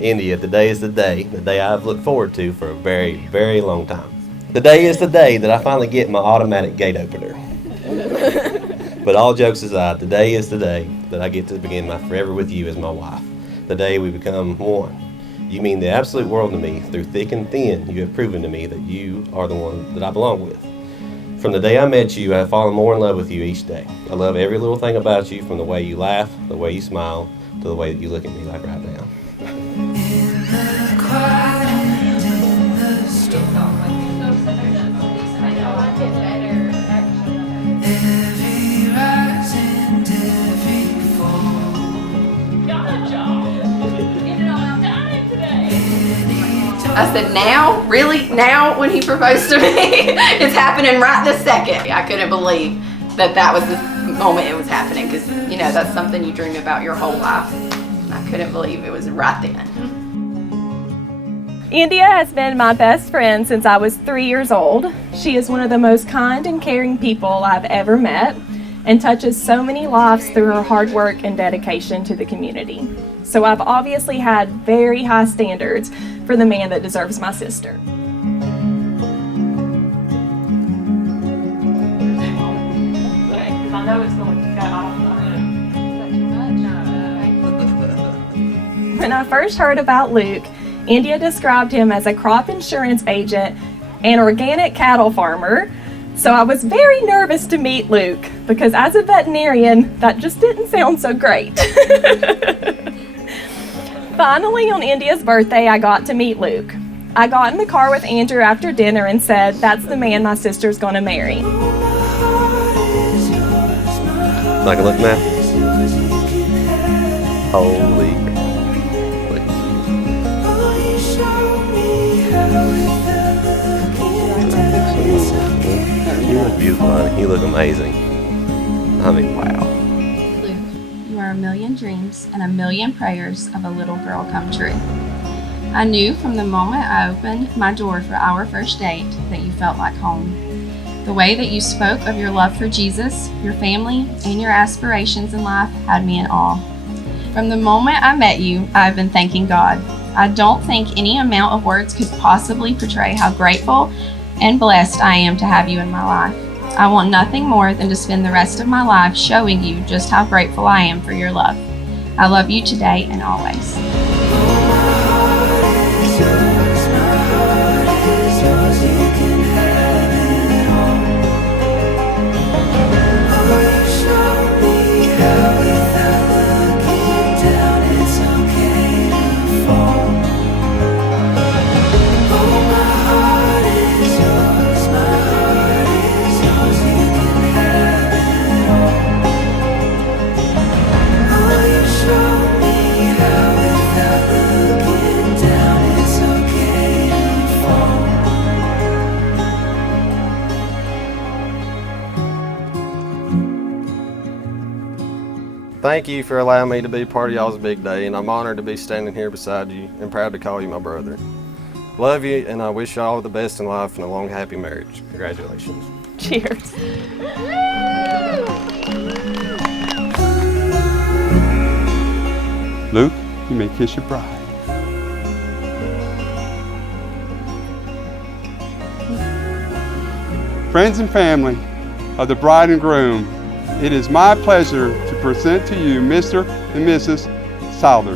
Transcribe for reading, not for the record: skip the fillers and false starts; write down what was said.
India, today is the day I've looked forward to for a very, very long time. Today is the day that I finally get my automatic gate opener. But all jokes aside, today is the day that I get to begin my forever with you as my wife. The day we become one. You mean the absolute world to me. Through thick and thin, you have proven to me that you are the one that I belong with. From the day I met you, I have fallen more in love with you each day. I love every little thing about you, from the way you laugh, the way you smile, to the way that you look at me like right now. I said, now? Really? Now when he proposed to me? It's happening right this second. I couldn't believe that was the moment it was happening, because, you know, that's something you dream about your whole life. I couldn't believe it was right then. India has been my best friend since I was 3 years old. She is one of the most kind and caring people I've ever met and touches so many lives through her hard work and dedication to the community. So I've obviously had very high standards for the man that deserves my sister. When I first heard about Luke, India described him as a crop insurance agent and organic cattle farmer. So I was very nervous to meet Luke, because as a veterinarian, that just didn't sound so great. Finally, on India's birthday, I got to meet Luke. I got in the car with Andrew after dinner and said, that's the man my sister's gonna marry. Like a look now? Holy. You look beautiful, honey. You look amazing. I mean, wow. Luke, you are a million dreams and a million prayers of a little girl come true. I knew from the moment I opened my door for our first date that you felt like home. The way that you spoke of your love for Jesus, your family, and your aspirations in life had me in awe. From the moment I met you, I've been thanking God. I don't think any amount of words could possibly portray how grateful and blessed I am to have you in my life. I want nothing more than to spend the rest of my life showing you just how grateful I am for your love. I love you today and always. Thank you for allowing me to be part of y'all's big day, and I'm honored to be standing here beside you and proud to call you my brother. Love you, and I wish y'all the best in life and a long, happy marriage. Congratulations. Cheers. Luke, you may kiss your bride. Friends and family of the bride and groom, it is my pleasure to present to you Mr. and Mrs. Souther.